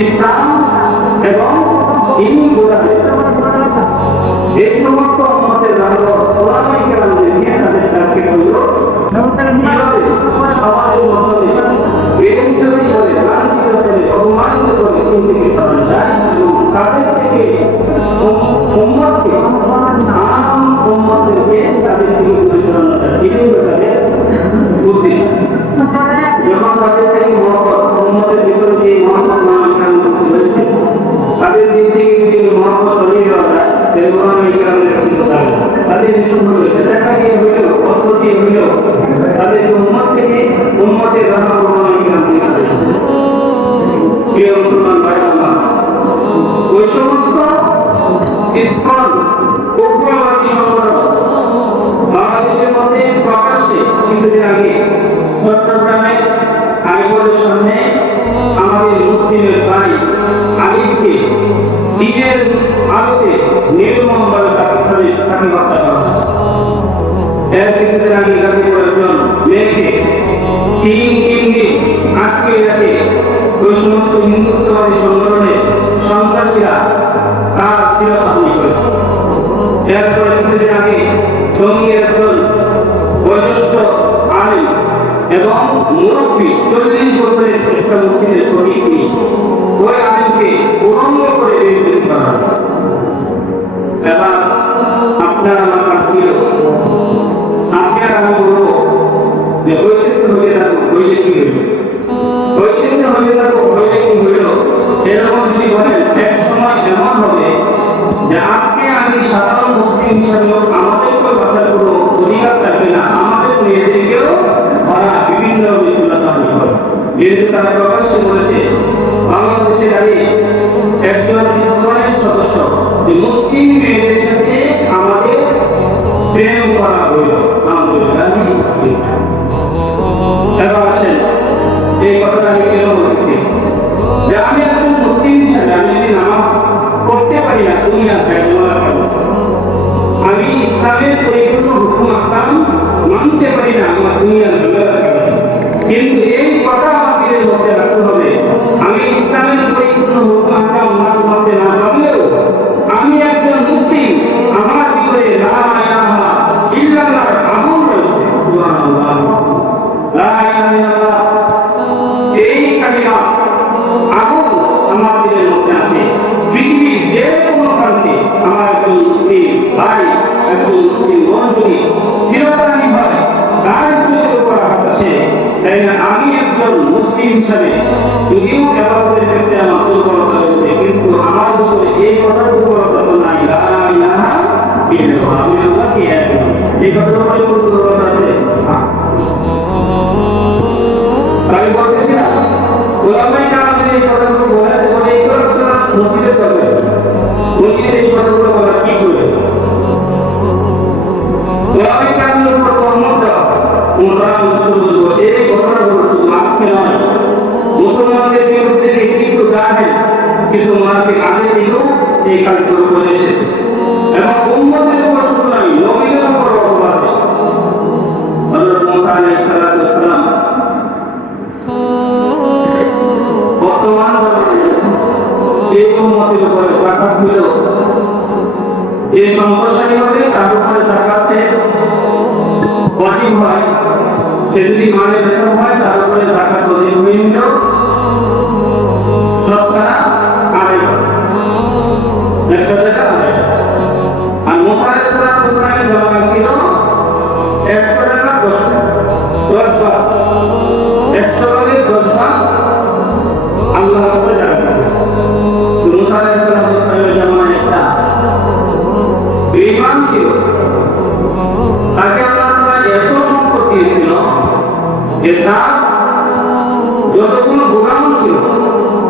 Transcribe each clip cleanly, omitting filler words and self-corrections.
ইসলাম এবং ইনি গোলামী এই সমস্ত আমাদের ওলামায়ে কেরামদের নিয়ে তাদের তাকে হইল সমাজের মধ্যে বেদবিত করে লাঞ্ছিত করে অপমানিত করে চিন্তিত করা যায় এবং তাদের থেকে উম্মতকে আম উম্মতদেরকে তাদের থেকে দূরে সরানো যায় এটাই তাদের উদ্দেশ্য। যখন তাদের থেকে মহব্বত উম্মতের ভিতরে যে মহব্বত রয়েছে তাদের দিক থেকে যদি মহব্বত সরিয়ে দেওয়া যায় তাহলে ওলামায়ে কেরামদের কিন্তু তাদের নিষেধ রয়েছে দেখা গিয়ে হইল পদ্ধতি হইল তাদের উম্মত থেকে উম্মতের রাহা ওলামায়ে কেরাম থেকে প্রিয় মুসলমান ভাই আল্লাহ ওই সমস্ত ইসকন উগ্রবাদী সংগঠন বাংলাদেশের মধ্যে প্রকাশ্যে কিছুদিন আগে চট্টগ্রামে হাইকোর্টের সামনে আমাদের মুসলিমের ভাই আলিমকে দিনের আলোতে নির্মমভাবে তাকে হত্যা করা হয়। এর কিছুদিন আগে গাজীপুরের একজন মেয়েকে তিন দিন আটকে রাখে ওই সমস্ত হিন্দুত্ববাদী সংগঠনের সন্ত্রাসীরা তার চিরস্থায়ী করে। এরপরে কিছুদিন আগে জঙ্গির একজন বয়োজ্যেষ্ঠ আলিম এবং মুরব্বী 40 বছরের একটা মসজিদের শহীদ ওই আলিমকে উলঙ্গ করে বের করা হয়। এবার আপনারা আমার ছিল আপনারা আমি বলবো যে ঐতিহ্য হয়ে থাকবো হইলে কি হইল ঐতিহ্য হয়ে থাকবো হইলে কি হইল এরকম যদি বলেন এক সময় এমন হবে যে আজকে আমি সাধারণ মুসলিম হিসাবে আমাদের কোনো বাচ্চার কোনো অধিকার থাকবে না, আমাদের মেয়েদেরকেও ওরা বিভিন্ন বিশৃঙ্খলা করে। যেহেতু তারা প্রকাশ্যে বলেছে বাংলাদেশে দাঁড়িয়ে একজন ইসলামের সদস্য যে মুসলিম মেয়েদের সাথে আমাদের প্রেম করা হইল এবার আছেন এই কথাটা আমি কেন বলছি যে আমি একজন মুসলিম হিসাবে আমি যদি নামাজ করতে পারি না দুনিয়া আমি ইসলামের পরিপূর্ণ হুকুম আহকাম মানতে পারি না আমার দুনিয়ার কিন্তু এই কথা আমাদের মধ্যে রাখতে হবে আমি ইসলামের পরিপূর্ণ হুকুম আহকাম মানতে না পারলেও আমি একজন মুসলিম আমার ভিতরে লা ইলাহা ইল্লাল্লাহর আগুন রয়েছে। সুবহানাল্লাহ লা ইলাহা ইল্লাল্লাহ এই কালিমা আগুন আমার দিলের মধ্যে আছে। পৃথিবীর যে কোনো প্রান্তে আমার একজন মুসলিম ভাই একজন মুসলিম বোন যদি চিরপ্রাণী হয় তার চরিত্রের উপর আঘাত আসে তাই না আমি একজন মুসলিম হিসাবে যদিও ব্যবহারের ক্ষেত্রে আমার দুর্বলতা রয়েছে কিন্তু আমার উপরে এই কথার দুর্বলতা তো নাই লা ইলাহা ইল্লাল্লাহ আমি আল্লাহকে এক এই কথার উপরে কোনো দুর্বলতা আছে আমি বলতেছিলাম ওলামায়ে কেরামদের এই কথাগুলো বলে এই কথাগুলো মসজিদে করবে মসজিদে এই কথাগুলো বলা কি করবে ওলামায়ে কেরামদের উপর রহমত দেওয়া এই ঘটনাগুলো শুধু আজকে নয় মুসলমানদের বিরুদ্ধে কিছু জাহেল কিছু মুনাফিক আগে থেকেও এই কাজগুলো করে এসেছে এবং উম্মতের উপর শুধু নয় নবীদের উপর অপবাদ হযরত মুসা আলাইহিস সালাম বর্তমান যে উম্মতের উপরে যাকাত দিল যে সম্প্রসারী হবে তার উপরে যাকাতে ওয়াজিব হয় সে যদি মালে বেতন হয় তার উপরে যাকাত ওয়াজিব হয়ে নিল শতকরা 1.5 আর মুসা আলাইহিস সালাম জমা ছিল 100 টাকা 10 ভাগ 100 ভাগের 10 ভাগ আল্লাহ রাব্বুল আলামিন মুসা আলাইহিস সালামের জামানায় একটা ইমাম ছিল তাকে আল্লাহ তাআলা এত সম্পদ দিয়েছিল যে তার যতগুলো গোলাম ছিল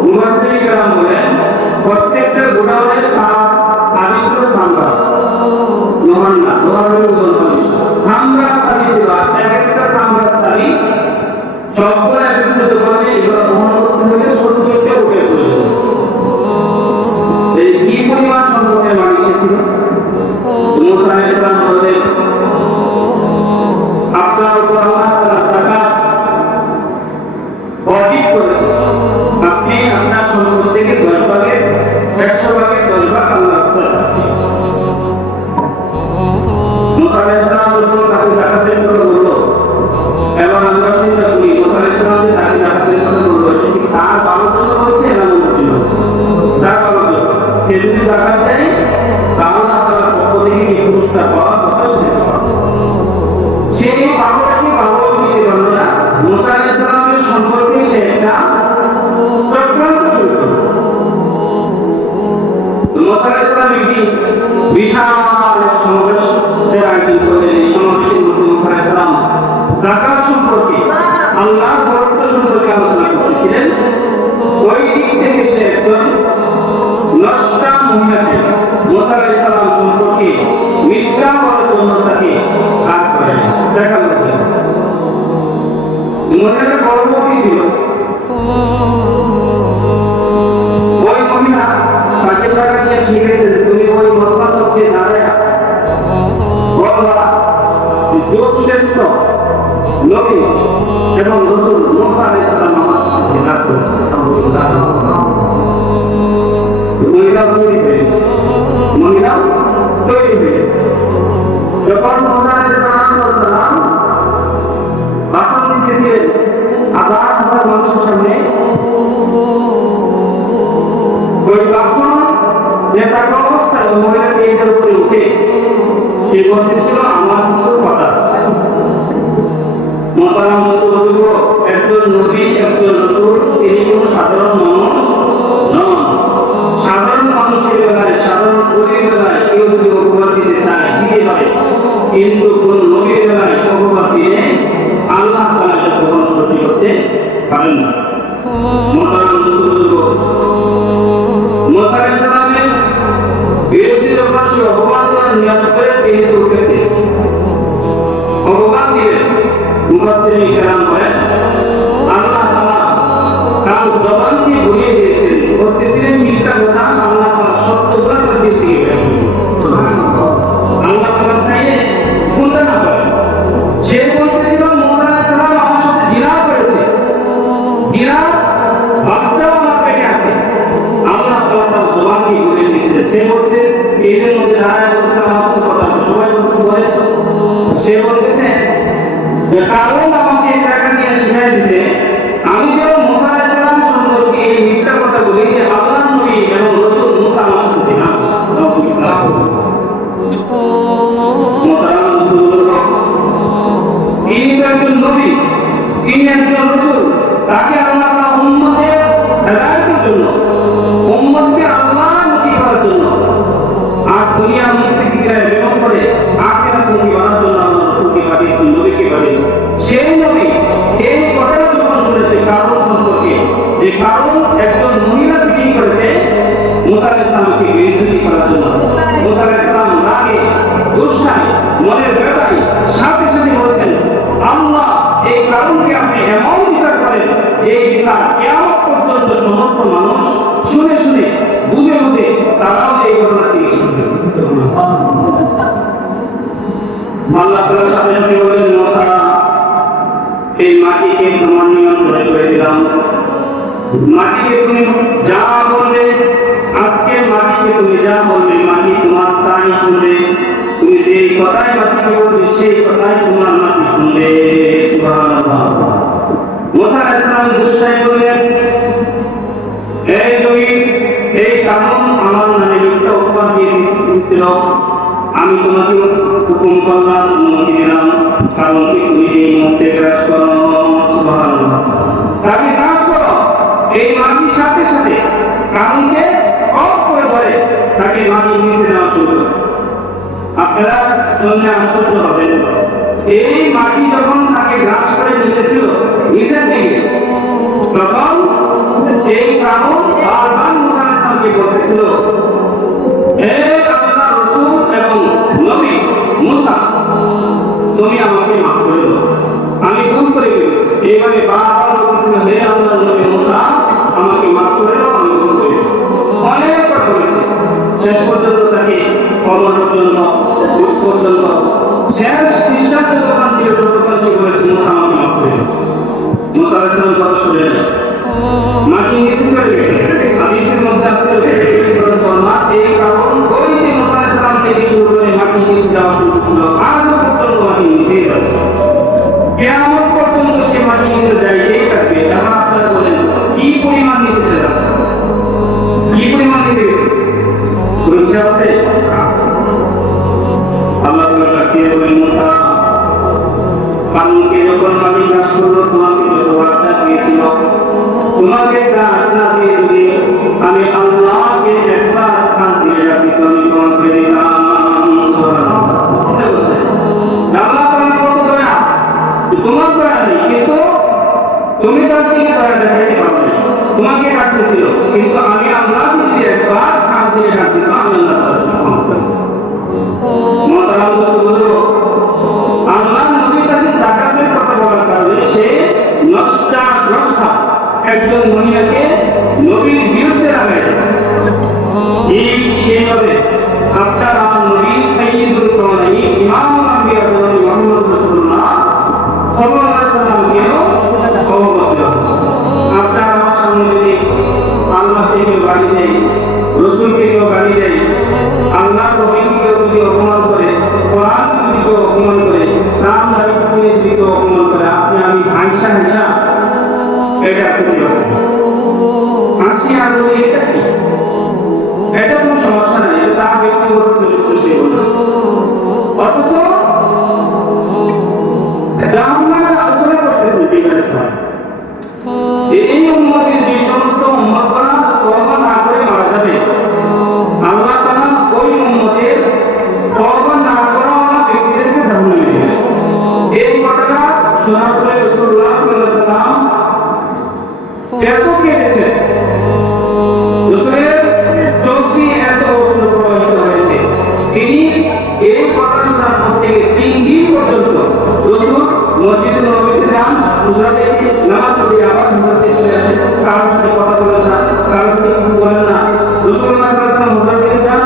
গোলামদের কেরাম বলেন প্রত্যেকটা গোডাউনের সাবিত্র সামরা লোহার না, লোহারের ওজন হয় সামরা সাবি ছিল। আর এক একটা সামরার সাবি সবগুলো একটা দোকানে এগুলো বহন করতে হলে 70টা উঠে পড়ে। এই কি পরিমাণ সম্পদের মালিক ছিল। মুসা আলাইহিস সালাম বলেন আপনার উপর আল্লাহ তাআলা যাকাত ওয়াজিব করেছেন, আপনি আপনার সম্পদ থেকে 10 ভাগের 100 ভাগের 10 ভাগ আল্লাহ তাআলা দিচ্ছেন। মুসা আলাইহিস সালাম যখন তাকে যাকাতের কথা বলল, এবং আমরা চিন্তা করি মুসা আলাইহিস সালাম যে তাকে যাকাতের কথা বলল সেটি তার বাবার জন্য বলছে না অন্য জন্য? তার বাবার জন্য। সে যদি যাকাত দেয় তাহলে আল্লাহর পক্ষ থেকে কি পুরস্কার পাওয়ার কথা সেটা পাবে। সেই বাবাকে বাবা দিতে পারল না। মুসা আলাইহিস সালামের সম্পর্কে সে একটা চক্রান্ত শুরু করল। মুসা আলাইহিস সালাম একটি বিশাল সমাবেশের আয়োজন করলেন। এই সমাবেশের মধ্যে মুসা আলাইহিস সালাম যাকাত সম্পর্কে আল্লাহর বরকত সম্পর্কে আলোচনা করতেছিলেন। ওই দিক থেকে সে একজন নষ্টা মহিলাকে মুসা আলাইহিস সালাম সম্পর্কে মিথ্যা বলার জন্য তাকে কাজ করে দেখা যাচ্ছে। মহিলাটা গর্ভবতী ছিল। ওই মহিলা তাকে টাকা নিয়ে শিখেছে তুমি ওই মতবাদকে দাঁড়ায় বলবা যোগশ্রেষ্ঠ নবী এবং রাসূল মুসা আলাইহিস সালাম আমার সাথে দেখা করেছে। মহিলা তৈরি হয়ে যখন মুসা আলাইহিস সালাম ভাষণ দিতেছিলেন হাজার হাজার মানুষের সামনে, ওই ভাষণ যে তার অবস্থায় ওই মহিলাকে এইটার উপরে উঠে সে বলতেছিল আমার কিছু কথা। মোহতারাম বন্ধু, একজন নবী একজন রাসূল তিনি কোনো সাধারণ মানুষ নন। সাধারণ মানুষের বেলায় সাধারণ পরিবারের বেলায় কেউ যদি অপবাদ দিতে চায় দিতে পারে, কিন্তু কোন নবীর বেলায় অপবাদ দিয়ে আল্লাহ তাআলা এটা গ্রহণ করতে পারেন না। মোহতারাম বন্ধু, মুসা আলাইহিস সালামের বিরুদ্ধে যখন সে অপবাদ দেওয়ার নিয়ত করে তিনি উঠেছে অপবাদ দিলেন। মুফাসসিরিন কেরাম বলেন আল্লাহ তাআলা তার জবানকে ঘুরিয়ে দিয়েছেন, বলতেছিলেন মিথ্যা কথা আল্লাহ তাআলা সত্য করে দিয়ে দিয়েছেন। সুবহানাল্লাহ। আল্লাহ তাআলা চাইলে কোনটা না করে। সে বলতেছিল মুসা আলাইহিস সালাম আমার সাথে জিনা করেছে, জিনা বাচ্চা আমার পেটে আছে। আল্লাহ তাআলা তার জবানকে ঘুরিয়ে দিয়েছেন। সে বলতে এদের মধ্যে দাঁড়ায় বলতে আমার সাথে কথা সবাই বলে সে বলতেছে যে কারণ আমাকে এই টাকা নিয়ে শিখাই দিতে আমি যে মুসা আলাইহিস সালাম সম্পর্কে এই মিথ্যা কথা বলি যে আল্লাহর নবী এবং রাসূল মুসা আমার সাথে জিনা তিনি তো একজন নবী, তিনি একজন রাসূল, তাকে আল্লাহ তাআলা উম্মতের হেদায়েতের জন্য উম্মতকে আল্লাহ নবী করার জন্য আর দুনিয়ার মুক্তিকে বেগম করে আখিরাত নবী করার জন্য আল্লাহ রাসূলকে পাঠিয়েছেন, নবীকে পাঠিয়েছেন। সেই নবী এই কথাটা যখন শুনেছে কারণ সম্পর্কে, যে কারণ একজন মহিলা বিক্রি করেছে মুসা আলাইহিস সালামকে বিরোধিতা করার জন্য, মুসা আলাইহিস সালাম রাগে গুসায় মনের ব্যথায় সাথে সাথে বলছেন আল্লাহ এই কারণকে আপনি এমন বিচার করেন যে এই বিচার কিয়ামত পর্যন্ত সমস্ত মানুষ শুনে শুনে বুঝে বুঝে তারাও এই ঘটনাটি শুনবে। আল্লাহ তাআলা সাথে সাথে বলেন মুসা এই মাটিকে তোমার নিয়ন্ত্রণে করে দিলাম, মাটিকে তুমি যা বলবে আজকে মাটিকে তুমি যা বলবে মাটি তোমার তাই শুনবে, তুমি যেই কথাই মাটিকে বলবে সেই কথাই তোমার মাটি শুনবে। সুবহানাল্লাহ। মুসা আলাইহিস সালাম গুসায় বললেন এই নবী এই কারণ আমার নামে মিথ্যা অপবাদ দিয়ে দিচ্ছিল, আমি তোমাকে হুকুম করলাম, অনুমতি দিলাম, কারণ তুমি এই মুহূর্তে গ্রাস করো। সুবহানাল্লাহ। তাকে গ্রাস করো, এই মাটির সাথে সাথে কারণকে অফ করে ধরে তাকে মাটি নিতে নেওয়া শুরু করো। আপনারা শুনলে আশ্চর্য হবেন, এই মাটি যখন তাকে গ্রাস করে নিতেছিল নিচের দিকে, তখন এই কারণ বারবার পর্যন্ত শেষ খ্রিস্টাব্দে যখন ছিল তখন কি বলেছে মুসা আমাকে মাফ করে দাও। মুসা আলাইহিস সালাম কথা শুনে মাটি নিচে চলে গেছে। হাদিসের মধ্যে আছে এই কারণ ওই যে মুসা আলাইহিস সালাম থেকে শুরু করে মাটি নিচে যাওয়া শুরু ছিল আজও পর্যন্ত মাটি নিচেই আছে। কিয়ামত পর্যন্ত সে মাটি নিচে যায় এই থাকবে। এখন আপনারা বলেন কি পরিমাণ নিচে যাচ্ছে, কি পরিমাণ নিচে গেছে পরীক্ষা আছে। আল্লাহ তাআলা কে বলেন মুসা পানিকে যখন মাটি চাষ করলো তোমাকে যত বার্তা দিয়েছিল তোমাকে গাছ না দিয়ে যদি আমি আল্লাহকে একবার খান দিয়ে রাখি তুমি তোমাকে দিলাম। তোমার দয়া নেই কিন্তু তুমি তার দিকে দয়া দেখাইতে পারবে না, তোমাকে ডাকতেছিল কিন্তু আমি আল্লাহ যদি একবার খান দিয়ে রাখি তো আমি আল্লাহ নবীর কাছে জাকাতের কথা বলার কারণে সে নষ্টাগ্রস্তা একজন মহিলাকে নবীর বিরুদ্ধে লাগাই এই সেইভাবে আপনার নবী সাইয়্যিদুল কাওনাইন ইমামুল আম্বিয়া মুহাম্মদ রাসূলুল্লাহ সাল্লাল্লাহু আলাইহি ওয়াসাল্লামকেও অবগত আপনার আমার সামনে যদি আল্লাহকে কেউ গালি দেয়, রসুলকে কেউ গালি দেয়, আল্লাহ নবীকে যদি অপমান করে, কোরআন যদি কেউ অপমান করে, নাম দায়িত্বকে যদি কেউ অপমান করে, আপনি আমি হাসা হাসা এটা করতে হবে। হাসি আর বলি এটা কি, এটা কোনো সমস্যা নাই, এটা তার ব্যক্তিগত দৃষ্টি বলবে। অথচ জাহান্নামের আলোচনা করতেছে বিকালের সময় এই উম্মতের যে সমস্ত উম্মতরা তওবা না করে মারা যাবে, আল্লাহ তাআলা ওই উম্মতের তওবা না করা ব্যক্তিদেরকে জাহান্নামে দিবেন। এই কথাটা শোনার পরে রাসূলুল্লাহ সাল্লাল্লাহু আলাইহি ওয়াসাল্লাম এত কেঁদেছেন, রাসূলের চোখ দিয়ে এত অশ্রু প্রবাহিত হয়েছে। তিনি এই কথা শোনার পর থেকে 3 দিন পর্যন্ত রাসূল মসজিদে নববীতে যান, হুজরাতে নামাজ পড়ে আবার হুজরাতে চলে আসেন, কারোর সাথে কথা বলেন না, কারোর সাথে কিছু বলেন না। রাসূলুল্লাহ সাল্লাল্লাহু আলাইহি ওয়াসাল্লাম হুজরাতে যান,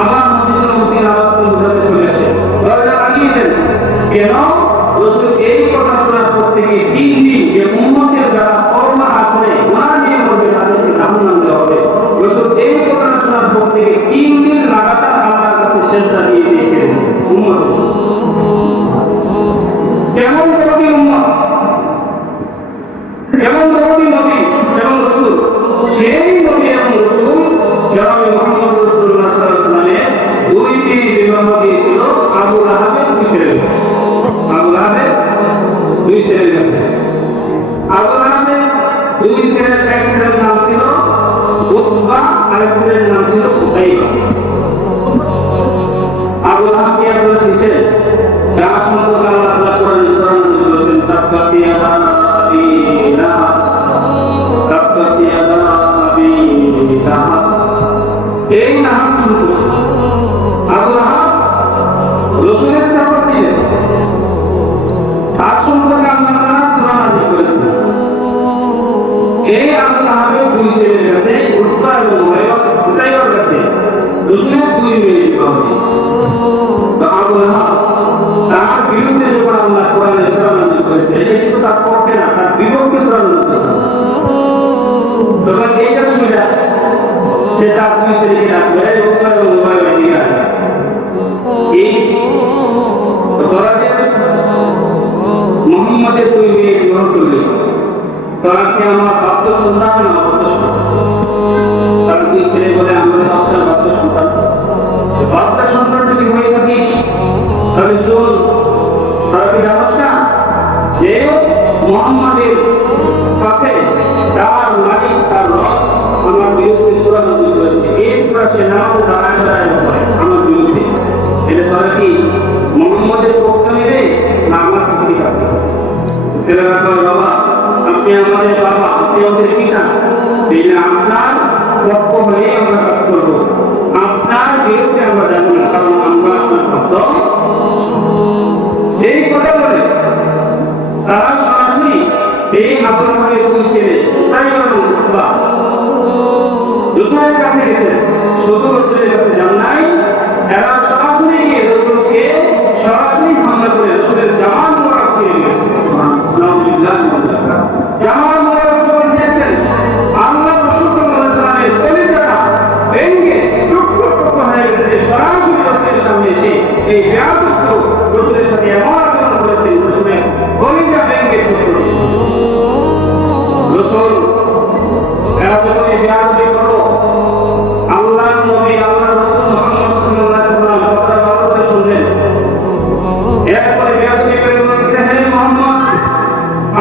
আবার মসজিদে নববীতে নামাজ পড়ে হুজরাতে চলে আসেন, দরজা লাগিয়ে দেন। কেন? রাসূল এই কথা শোনার পর থেকে 3 দিন যে উম্মতের যারা তওবা না করে গুনাহ নিয়ে মরবে তাদেরকে জাহান্নাম দেওয়া হবে। রাসূল এই কথা শোনার পর থেকে 3 দিন লাগাতার আল্লাহর কাছে সিজদা দিয়ে দিয়েছিলেন উম্মত। কেমন নবী উম্মত, কেমন নবী নবী কেমন রাসূল, সেই নবী এবং রাসূল যারা মুহাম্মদ রাসূলুল্লাহ সাল্লাল্লাহু আলাইহি ওয়াসাল্লামের 2টি বিবাহ দিয়েছিল আবু লাহাবের 2 ছেলে। আবু লাহাবের 2 ছেলে। আবু লাহাবের 2 ছেলের এক ছেলের নাম ছিল উতবা, আরেক ছেলের নাম ছিল উতাইবা। আবু লাহাবকে আপনারা চিনেন, যার সম্পর্কে আল্লাহ তাআলা কোরআনে বলেছেন তাব্বাত ইয়াদা আবি লাহাব, তাব্বাত ইয়াদা আবি লাহাব। এই নাম শুনতে আবু লাহাব রাসূলের চাপা ছিলেন, তার সম্পর্কে আল্লাহ তাআলা সূরা নাযিল করেছেন। এই আবু লাহাবের 2 ছেলের কাছে উতবা এবং উতাইবার কাছে রাসূলের 2 মেয়ে বিবাহ হয়েছে। তো আবু লাহাব তার বিরুদ্ধে যখন আল্লাহ কোরআনে সূরা নাযিল করেছে, এটা কিন্তু তার পক্ষে না, তার বিপক্ষে সূরা নাযিল করেছে। তখন এইটা শুনে সে তার 2 ছেলেকে ডাকবে, উতবা এবং উতাইবা দিকে আসে। এই তোরা যে মুহাম্মদের 2 মেয়ে বিবাহ করলি, তোরা কি আমার বাপ্য সন্তান না অবাধ্য সন্তান? তার 2 ছেলে বলে আমরা বাপ্য সন্তান। বাপ্য সন্তান যদি হয়ে থাকিস তাহলে শোন, তারা কি জানাস না যে মুহাম্মাদের সাথে তার মালিক তার রব আমার বিরুদ্ধে সূরা নাযিল করেছে। এই সূরা সে নাম দাঁড়ায় দাঁড়ায় বলে আমার বিরুদ্ধে। এটা তারা কি মুহাম্মাদের পক্ষ নেবে না আমার পক্ষে থাকবে? ছেলেরা কয় বাবা আপনি আমাদের বাবা, আপনি আমাদের পিতা, এই যে আপনার পক্ষ হয়ে আমরা কাজ করবো, আপনার বিরুদ্ধে আমরা যাবো না, কারণ আমরা আপনার ভক্ত। এই কথা বলে তারা সরাসরি এই আবু লাহাবের 2 ছেলে উতাইবা এবং উতবা রাসূলের কাছে গেছে, শুধু রাসূলের কাছে যান নাই, এরা সরাসরি গিয়ে রসুলকে সরাসরি হামলা করে রসুলের জামান মোবারক ছিঁড়ে নিয়েছে। জামান মোবারক যখন দিয়েছেন, আল্লাহ রসুল সাল্লাল্লাহু আলাইহি ওয়াসাল্লামের কলিজাটা ভেঙে টুকরো টুকরো হয়ে গেছে। সরাসরি রসুলের সামনে এসে এই বেয়াদব রসুলের সাথে এমন আচরণ করেছেন, রসুলের কলিজা ভেঙে টুকরো। রসুল এরা যখন এই বেয়াদবি করলো, আল্লাহ নবী আল্লাহ রাসূল মুহাম্মদ সাল্লাল্লাহু আলাইহি ওয়াসাল্লাম কথা ভালো করে শুনলেন। এরপরে বেয়াদবি করে বলছে, হে মুহাম্মদ,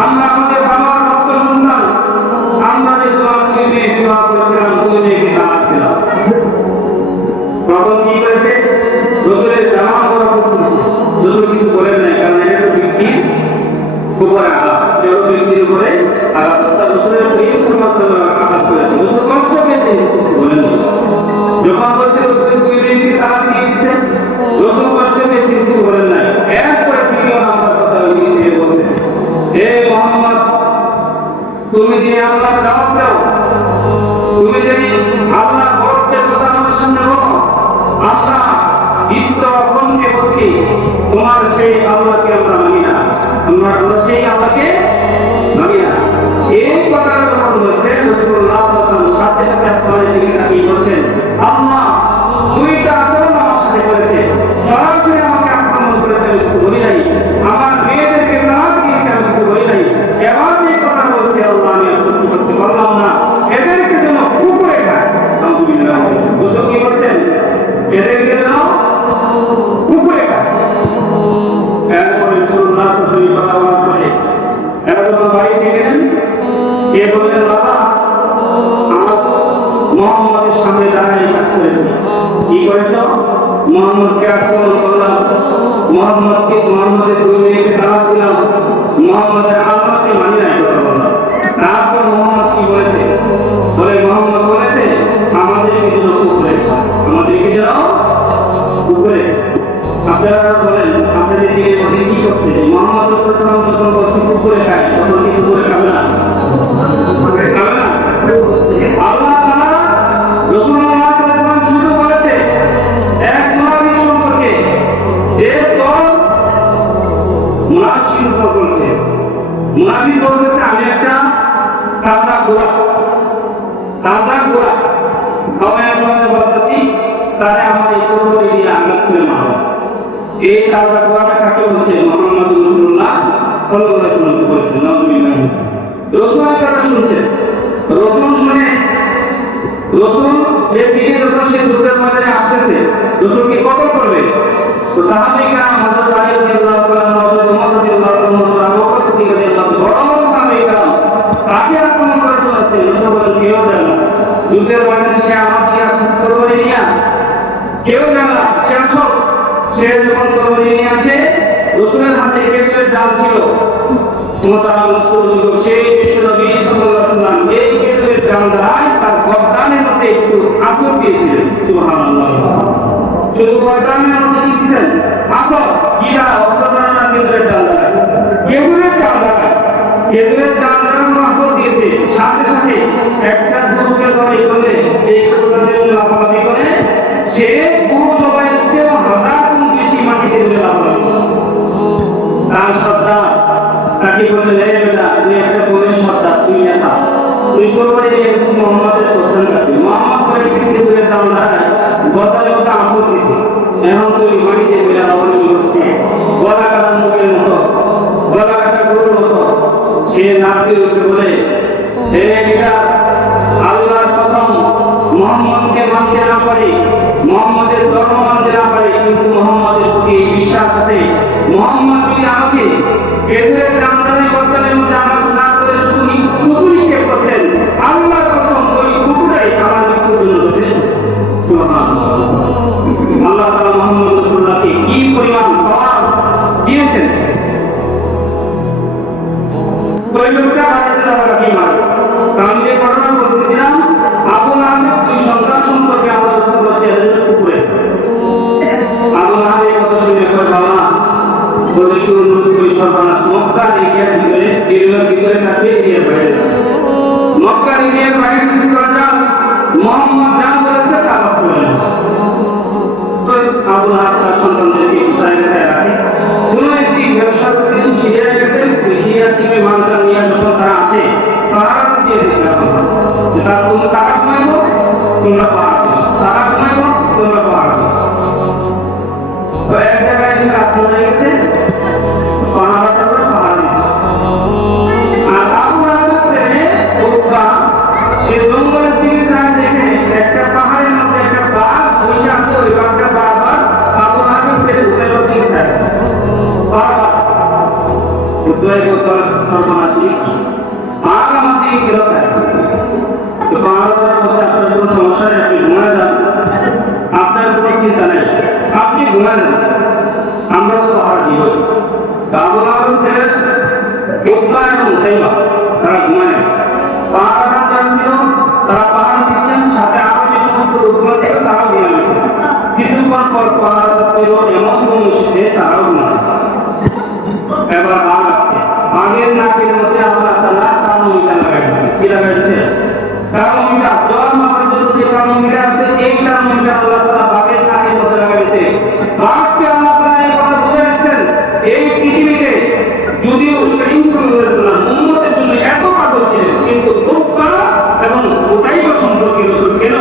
আমরা আমাদের বাবার রক্ত সন্তান, আমরা যে তোমাকে মেয়ে বিবাহ করেছিলাম, তুমি মেয়েকে তালাক দিলাম। তখন কি করেছে? রসুলের জামা পরা করছে। রসুল কিছু বলেন নাই, কারণ এটা তো ব্যক্তির উপরে আঘাত, যেন ব্যক্তির উপরে আঘাত। রসুলের প্রেম সমর্থন আঘাত করেছে, রসুল কষ্ট পেয়েছে, কিছু বলেন না। যখন বলছে রসুলের দুই মেয়েকে তালাক দিয়ে দিচ্ছে, রসুল কষ্ট পেয়েছে, কিছু বলেন নাই। এরপরে তৃতীয় নাম্বার কথা দিয়ে বলছে, হে মুহাম্মদ, তুমি যে আল্লাহর দাওয়াত দাও, তুমি যদি আল্লাহর বড়দের কথা আমাদের সামনে বলো, আমরা দীপ্ত অকমকে বলছি, তোমার সেই আল্লাহকে আমরা মানি না, আমরা সেই আল্লাহকে মানি না। এই কথাটা যখন বলছেন, রাসূলুল্লাহ সাল্লাল্লাহু আলাইহি ওয়াসাল্লাম সাথে সাথে আপনাদের দিকে তাকিয়ে বলছেন, আল্লাহ দুইটা আচরণ আমার সাথে করেছে, সরাসরি আমাকে আক্রমণ করেছে, আমি কিছু বলি নাই, আমার মেয়েদেরকে তালাক দিয়েছে, আমি কিছু বলি নাই। এবার এই কথা বলছে, আল্লাহ আমি আর সহ্য করতে পারলাম না, এদেরকে যেন কুকুরে খায়। আলহামদুলিল্লাহ। বুঝো কি বলছেন? এদেরকে যেন কুকুরে খায়। এরপরে রাসূলুল্লাহ সাল্লাল্লাহু আলাইহি ওয়াসাল্লাম কথা বলার পরে এরা যখন বাড়ি থেকে গেলেন, কে বললেন, বাবা আমার মুহাম্মদের সামনে দাঁড়ায় কাজ করেছি। কি করেছ? মুহাম্মদকে আক্রমণ করলাম, মুহাম্মদের দুই মেয়েকে তালাক দিলাম, মুহাম্মদের আল্লাহকে মানি নাই কথা বললাম। তারপর মুহাম্মদ কি বলেছে? বলে মুহাম্মদ বলেছে, আমাদেরকে যেন কুকুরে খায়, আমাদেরকে যেন কুকুরে। আপনারা বলেন, আপনাদের দিকে বলে কি করছে? মুহাম্মদ সাল্লাল্লাহু আলাইহি ওয়াসাল্লাম বলছে কুকুরে খায়, তখন কি কুকুরে খাবে না? খাবে না। আল্লাহ তাআলা রাসূলুল্লাহ সাল্লাল্লাহু আলাইহি ওয়াসাল্লাম শুধু বলেছে এক মুনাফিক সম্পর্কে, যে তোর মুনাফিক সম্পর্কে মুনাফিক বলতেছে, আমি একটা তাজা গোড়া খাওয়ায় বলতেছি, তারে আমার এই কোরবানি দিয়ে আঘাত করে মারো। এই তাজা গোড়াটা কাকে বলছে? মুহাম্মদ রাসূলুল্লাহ সাল্লাল্লাহু আলাইহি ওয়াসাল্লাম বলেছেন। নাউযুবিল্লাহ। রাসূল কথা শুনছেন, রাসূল শুনে রাসূল এর দিকে যখন সে যুদ্ধের ময়দানে আসতেছে, রাসূলকে কতল করবে। তো সাহাবীরা হযরত আলী রাদিয়াল্লাহু তাআলা, হযরত ওমর রাদিয়াল্লাহু তাআলা, আবু বকর সিদ্দিক রাদিয়াল্লাহু তাআলা, বড় বড় সাহাবীরা তাকে আক্রমণ করে চলেছে। রাসূল বলেন, কেউ জানে না যুদ্ধের ময়দানে সে আমার দিকে আসছে তরবারি নিয়ে, কেউ জানে না। সে যখন তরবারি নিয়ে আসে, রাসূলের হাতে খেজুরের ডাল ছিল, সেই বিশ্বনবী সাল্লাল্লাহু আলাইহি ওয়াসাল্লাম এই খেজুরের ডাল দ্বারাই তার গর্দানের মধ্যে একটু আঁচড় দিয়েছিলেন। সুবহানাল্লাহ। শুধু গর্দানের মধ্যে দিয়েছিলেন আঁচড়, গিরা অস্ত্রধারণ না, খেজুরের ডাল দ্বারা, খেজুরের ডাল দ্বারা আঁচড় দিয়েছে। সাথে সাথে একটা গরুকে জবাই করলে এই গরুটাকে লাফালাফি করে, সে গরু জবাই দিচ্ছে এবং 1000 গুণ বেশি মাটিতে লাফালাফি করে। তার সর্দার তাকে বলে, হে বেটা, তুই একটা বনের সর্দার, তুই নেতা, তুই কোরবানি দিয়ে মুহাম্মদের প্রধান কাটবি। মুহাম্মদ করে খেজুরের ডাল দ্বারা গর্দানের মধ্যে আঁচড় দিয়েছে, এখন তুই মাটিতে বেলা লাফালাফি করছে, গলা কাটা মুখের মতো, গলা কাটা গরুর মতো। সে নাচতে উঠে বলে, হে বেটা, আল্লাহর কসম, মুহাম্মদকে মানতে না পারি, মুহাম্মদের ধর্ম মানতে না পারি, কিন্তু মুহাম্মদের প্রতি বিশ্বাস আছে। মুহাম্মদ যদি আমাকে খেজুরের ডাল গর্দানের মধ্যে আঘাত না করে শুধু কুকুর নিক্ষেপ করতেন, আল্লাহর কসম ওই কুকুরটাই আমার মৃত্যুর জন্য যথেষ্ট। আল্লাহ তাআলা মুহাম্মদ রাসূলুল্লাহকে কি পরিমাণ পাওয়ার দিয়েছেন। ওই লোকটা বাড়িতে যাওয়ার কি মারে। আমি যে ঘটনা বলতেছিলাম, আবু লাহাবের দুই সন্তান সম্পর্কে আল্লাহ রাসূল বলেছেন কুকুরে। আবু লাহাবের কথা শুনে কয়, বাবা বলে একটু উন্নতি করি, সর্বনাশ, মক্কার এরিয়ার ভিতরে উতাইবা তারা ঘুমায় পাহাড় ছিল, তারা পাহাড় দিচ্ছেন, সাথে আরো যে সমস্ত লোকগুলো ছিল তারাও ঘুমায়। কিছুক্ষণ পর পাহাড় ছিল এমন কোন এসেছে তারাও ঘুমায়। এবার বাঘ আসছে, বাঘের নাকের মধ্যে আল্লাহ তাআলা থার্মোমিটার লাগাইছে। কি লাগাইছে? থার্মোমিটার। জ্বর মাপার জন্য যে থার্মোমিটার আছে, এই থার্মোমিটার আল্লাহ তাআলা বাঘের নাকের মধ্যে লাগাইছে। বাঘকে আল্লাহ তাআলা এই কথা বুঝাচ্ছেন, এই পৃথিবীতে যদিও করিম সাল্লাল্লাহু আলাইহি ওয়াসাল্লাম উম্মতের জন্য এত পাগল ছিলেন, কিন্তু দুঃখা এবং উতাইবা সম্পর্কে রাসূল কেন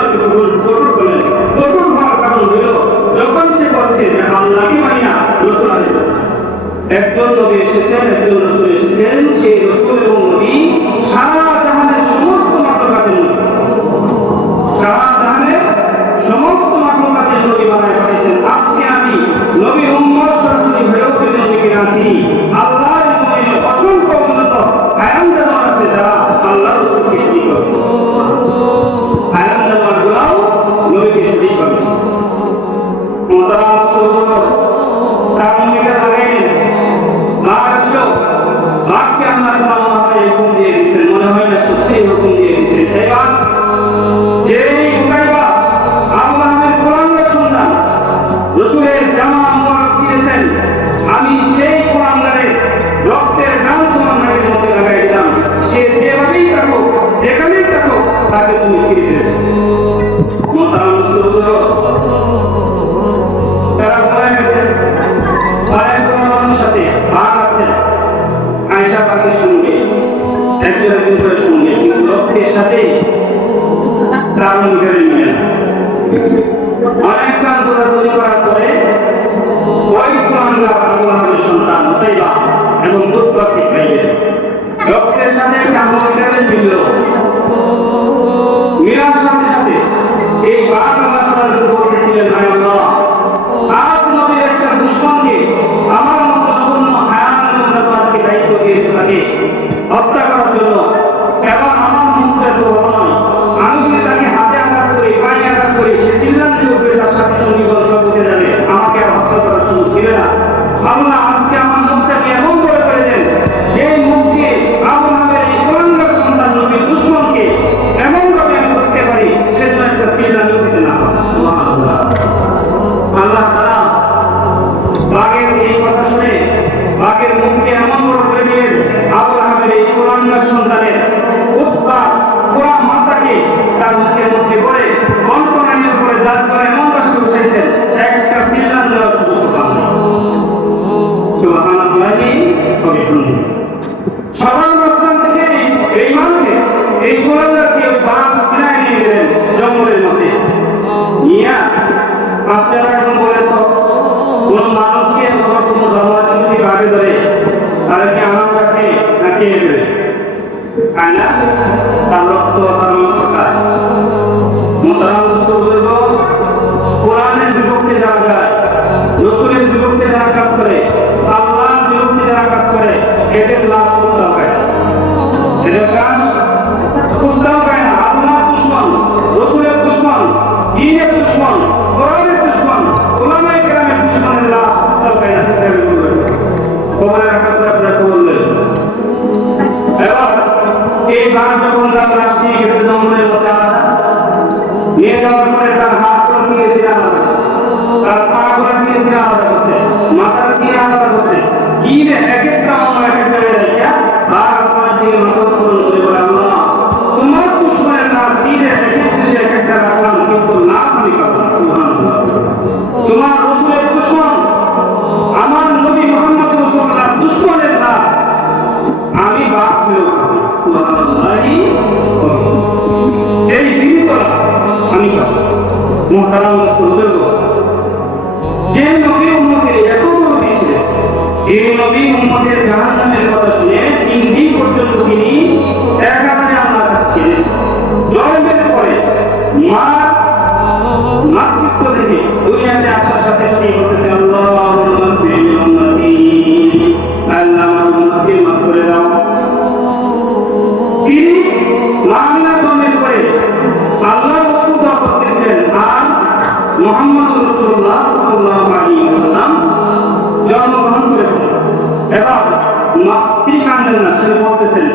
কঠোর বলেন? কঠোর হওয়ার কারণ হল যখন সে বলছে যে আল্লাহকে মানি না, রাসূল আলাইহিস একজন নবী এসেছেন, একজন রাসূল এসেছেন, সেই রাসূল এবং নবী সারা জাহানের সমস্ত মাখলুকাতের নবী, সারা জাহানের সমস্ত মাখলুকাতের নবী বানায় পাঠিয়েছেন। আজকে আমি নবী উম্মত সরাসরি হয়েও যদি নবীকে রাখি, আল্লাহর জমিনে অসংখ্য উন্নত হায়াম জানোয়ার আছে যারা আল্লাহর রাসূলকে শিরিক করে। হায়াম জানোয়ারগুলোও নবীকে শিরিক করে। বাঘকে আল্লাহ তাআলা হুকুম দিয়ে দিচ্ছেন, মনে হয় না সত্যি হুকুম দিয়ে দিচ্ছেন। এবার যেই উতাইবা আল্লাহর কোরআনের সন্তান, রাসূলের জামা মোবারক দিয়েছেন, আমি সেই কোরআনের রক্তের গান তোমার নাকের মধ্যে লাগাই দিলাম, সে যেভাবেই থাকুক, যেখানেই থাকুক, তাকে তুমি ফিরে দেবে। মোহতারাম মুসলিম, তারা ঘুমায় গেছেন, আরেকজনের সাথে ভাগ আছে, আয়েশা পাকের সঙ্গে একজন একজন করে সঙ্গে, কিন্তু রক্তের সাথে তার মিটারে মিলেন। অনেক কাজ দৌড়াদৌড়ি করার পরে ওই কোরআনরা আল্লাহর সন্তান উতাইবা এবং দুঃখকে খাইলেন। রক্তের সাথে মিটারে মিলল, মিলার সাথে সাথে এই বাঘ আল্লাহ তাআলা বলতেছিলেন, হায় আল্লাহ, আজ নবীর একটা দুশমনকে আমার মতো জঘন্য হায়াম এবং জানোয়ারকে দায়িত্ব দিয়েছে তাকে হত্যা করার জন্য। এবার আমার মুখটা তো ভালো নয়, আমি যদি তাকে হাতে আঘাত করি, পায়ে আঘাত করি, সে চিল্লাতে উঠবে, তার সাথে সঙ্গী বল সব উঠে যাবে, আমাকে আর হত্যা করার সুযোগ দিবে না। আল্লাহ আজকে আমার মুখটাকে এমন করে দেন, যে মুখকে আপনাদের এই কোরআনের সন্তান নবীর দুশমনকে এমন ভাবে আমি করতে পারি, সেজন্য একটা চিল্লানি দিতে না পারে। আল্লাহ তাআলা বাঘের এই কথা শুনে বাঘের মুখকে এমন বড় করে দিলেন, আব্রাহামের এই কোরআনের সন্তানের উৎসাহ পুরা মাথাকে তার মুখের মধ্যে পড়ে কনকনানির উপরে জাত করে এমন কষ্ট উঠেছেন, একটা চিল্লান দেওয়ার সুযোগ পান না। সুবহানাল্লাহি ওয়া বিহামদিহি। সবার মাঝখান থেকে এই মানুষকে এই কোরআনকে বাঘ ছিনায় নিয়ে গেলেন জঙ্গলের মধ্যে। ইয়া আপনারা এখন বলে তো কোন মানুষকে অথবা কোন ধর্মাকে যদি বাঘে ধরে, তাহলে কি আমার কাছে না খেয়ে দেবে? তাই না? তার রক্ত তার মাংস খায়। মোহতারাম বলব, কোরআনের বিপক্ষে যারা যায়, রাসূলের বিপক্ষে যারা কাজ করে, আল্লাহর বিপক্ষে যারা কাজ করে, এদের লাভ করতে হবে। এদের কাজ করতে হবে না। আল্লাহর দুশমন, রাসূলের দুশমন, দ্বীনের দুশমন, কোরআনের দুশমন, উলামায়ে কেরামের দুশমনের লাভ করতে হবে না। খবরে রাখা করে আপনাকে বললেন। এবার এই বাঘ যখন তার লাশ নিয়ে গেছে জঙ্গলের মধ্যে আলাদা, নিয়ে যাওয়ার পরে তার হাত করে দিয়েছিল আলাদা, তার পা করে দিয়েছিল আলাদা করতে, মাথার দিয়ে আলাদা করতে, কি রে এক একটা অঙ্গ এক একটা জায়গা বাঘ আপনার দিকে মাথা উত্তোলন করে বলে, আল্লাহ তোমার দুশমনের লাশ দিয়ে এক একটা রাখলাম, কিন্তু লাশ আমি পাবো না। সুবহানাল্লাহ। তোমার রাসূলের দুশমন, আমার নবী মুহাম্মদ রাসূলুল্লাহ দুশমনের লাশ আমি বাঘ হয়েও খাবো। সুবহানাল্লাহি ওয়া বিহামদিহি। এই বিনিতলা আমি খাবো। মুহতারাম মুসলিম, যে নবী উম্মতের এত বড় দিয়েছিলেন, এই নবী উম্মতের জাহান্নামের কথা শুনে 3 দিন পর্যন্ত তিনি একেবারে আল্লাহর কাছে গেলেন। জন্মের পরে মাতৃত্ব থেকে দুনিয়াতে আসার সাথে সাথে বলতেছেন, আল্লাহুম্মা ফিল উম্মতি, আল্লাহ আমার উম্মতকে মাফ করে দাও। তিনি মামিনা জন্মের পরে আল্লাহর রাসূল দোয়া করতেছেন, আর মুহাম্মদুর রাসূলুল্লাহ সাল্লাল্লাহু আলাইহি ওয়াসাল্লাম জন্মগ্রহণ করেছেন। এবার তিনি কান্দেন না, সে বলতেছেন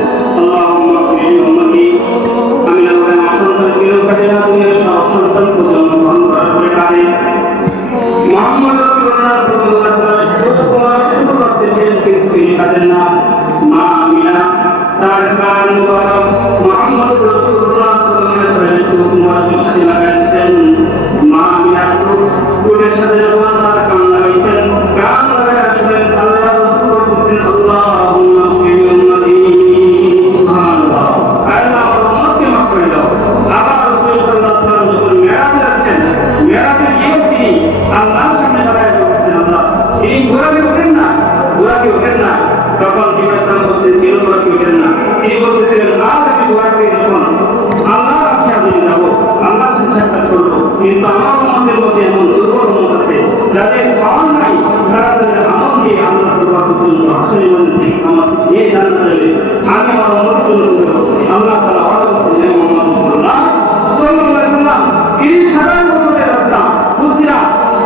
কিন্তু আমার উম্মতের মধ্যে এমন দুর্বল উম্মত আছে যাদের পাওয়ার নাই, তারা তাদের আমল দিয়ে আল্লাহ দরবার পর্যন্ত আসলে বলতে আমার যে জানতে হবে আমি আমার উম্মতের জন্য আল্লাহ তাআলা ওয়াদা করেছেন মুহাম্মদ সাল্লাল্লাহু আলাইহি ওয়াসাল্লাম 30,000 বছরের রাস্তা বুঝিরা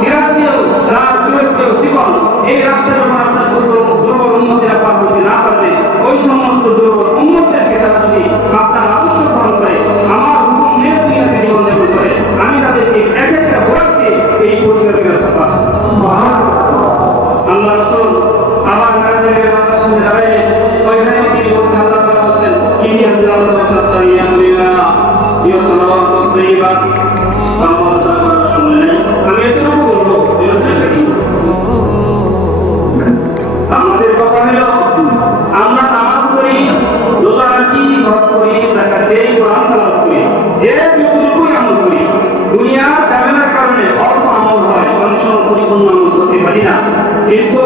হিরাতেও রাজকেও জীবন এই রাস্তার উপর আপনার দুর্বল উম্মতেরা পার হতে না পারলে ওই সমস্ত দুর্বল উম্মতদেরকে তারা যদি আপনার আদর্শ পালন করে আমার হুকুম মেনে দুনিয়াতে জীবন যাপন করে আমি তাদেরকে এক একটা ভোটকে এই পরিবারের ব্যবস্থা পাবো। আল্লাহ রাসূল আমার কাছে সামনে দাঁড়িয়ে ওইখানে তিনি বলছেন আল্লাহ তাআলা বলেন ইনি আল্লাহু তাআলা ইয়ামুনা ইয়া সালাওয়াতু তাইয়্যিবা আমি এতটুকু বলবো আমাদের কথা হলো আমরা নামাজ পড়ি, রোজা রাখি, হজ করি, যাকাত দেই, কোরআন তেলাওয়াত করি, যে যতটুকুই আমল করি দুনিয়া ঝামেলার কারণে অল্প আমল হয়, অনেক সময় পরিপূর্ণ আমল করতে পারি না, কিন্তু